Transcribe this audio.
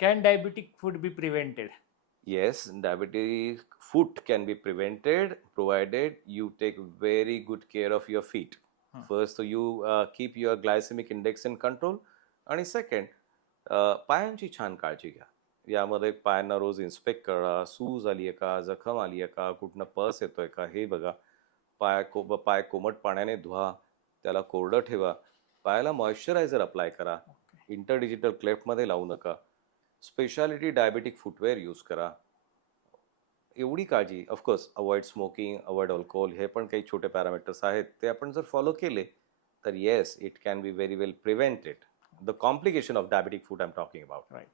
Can diabetic food be prevented? Yes, diabetic foot can be prevented provided you take very good care of your feet. Hmm. First, so you keep your glycemic index in control. आणि second, पायांची छान काळजी घ्या. यामध्ये पायांना रोज inspect करा. सूज आली आहे का, जखम आली आहे का, कुठनं पस येतोय का हे बघा. पाय कोमट पाण्याने धुवा, त्याला कोरडं ठेवा. पायाला मॉइश्चरायझर अप्लाय करा. Okay. इंटरडिजिटल क्लेफ्टमध्ये लावू नका. स्पेशालिटी डायबेटिक फुटवेअर यूज करा. एवढी काळजी, of course avoid smoking, avoid alcohol, हे पण काही छोटे पॅरामीटर्स आहेत. ते आपण जर फॉलो केले तर yes, it can be very well prevented. The complication of diabetic food I am talking about. Right.